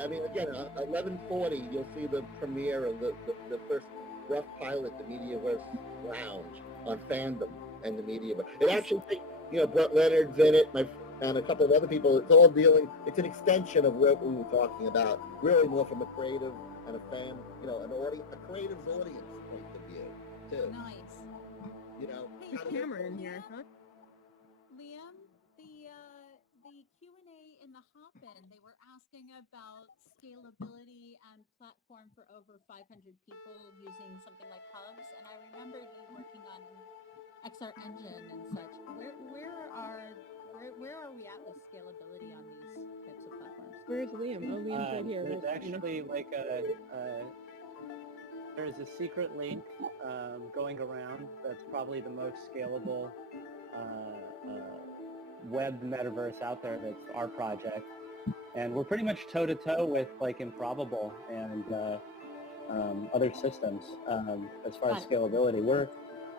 I mean, again, 11:40, you'll see the premiere of the first rough pilot, the Mediaverse Lounge on Fandom and the Media. It actually, Brett Leonard's in it, and a couple of other people. It's all it's an extension of what we were talking about, really more from a creative and a fan, a creative's audience point of view, too. Nice. Hey, camera in here, huh? Liam, the Q&A in the hop-in, they were asking about scalability and platform for over 500 people using something like Hubs, and I remembered you working on XR Engine and such. Where are we at with scalability on these types of platforms? Where's Liam? Oh, Liam's right here. There's actually there is a secret link going around that's probably the most scalable web metaverse out there. That's our project, and we're pretty much toe-to-toe with Improbable and other systems as far as scalability.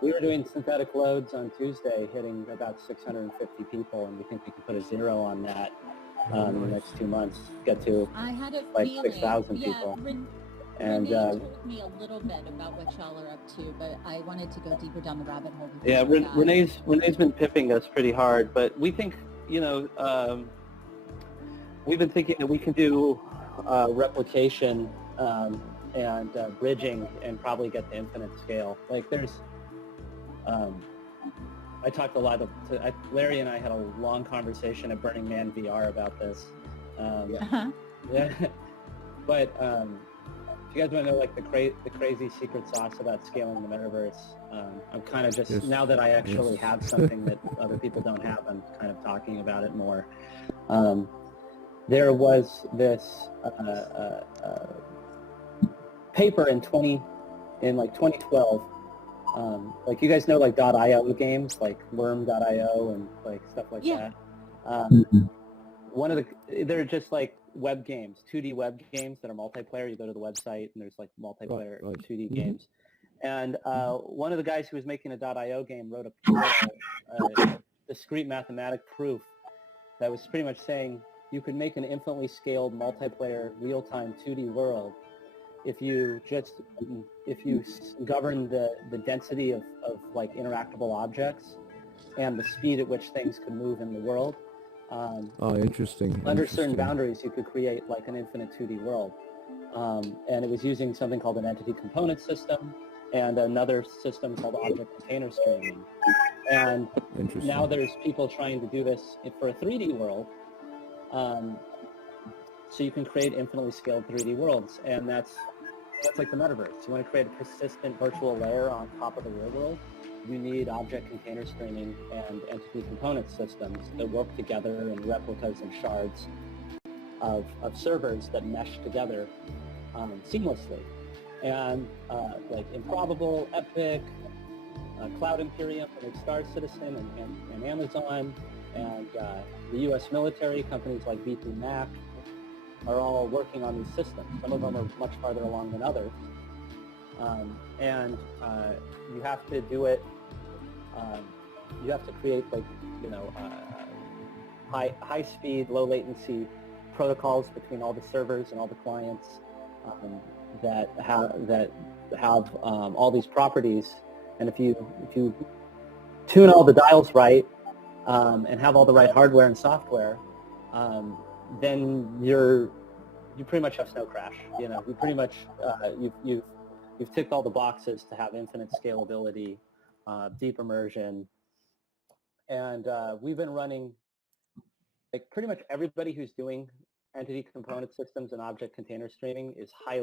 We were doing synthetic loads on Tuesday, hitting about 650 people, and we think we can put a 0 on that in the next 2 months, get to 6,000 people. And Renee told me a little bit about what y'all are up to, but I wanted to go deeper down the rabbit hole. Yeah, Renee's been pipping us pretty hard, but we think, we've been thinking that we can do replication and bridging and probably get to infinite scale. I talked a lot Larry and I had a long conversation at Burning Man VR about this. Yeah, but if you guys want to know the crazy secret sauce about scaling the metaverse, I'm kind of just, now that I actually have something that other people don't have, I'm kind of talking about it more. There was this paper in 2012. You guys know .io games like Worm.io and stuff like that. They're just web games, 2D web games that are multiplayer. You go to the website and there's multiplayer 2D games. And one of the guys who was making a .io game wrote a discrete mathematic proof that was pretty much saying you could make an infinitely scaled multiplayer real-time 2D world if you govern the density of interactable objects and the speed at which things could move in the world. Interesting. Under certain boundaries, you could create an infinite 2D world. And it was using something called an entity component system and another system called object container streaming. And now there's people trying to do this for a 3D world. So you can create infinitely scaled 3D worlds. And that's the metaverse. You want to create a persistent virtual layer on top of the real world. You need object container streaming and entity component systems that work together in replicas and shards of servers that mesh together seamlessly. And Improbable, Epic, Cloud Imperium, and Star Citizen, and Amazon, and the U.S. military, companies like B2 Mac, are all working on these systems. Some of them are much farther along than others. You have to do it, you have to create high speed, low latency protocols between all the servers and all the clients that have all these properties. And if you tune all the dials right and have all the right hardware and software, then you pretty much have snow crash. You pretty much you've ticked all the boxes to have infinite scalability, deep immersion, and we've been running pretty much everybody who's doing entity component systems and object container streaming is highly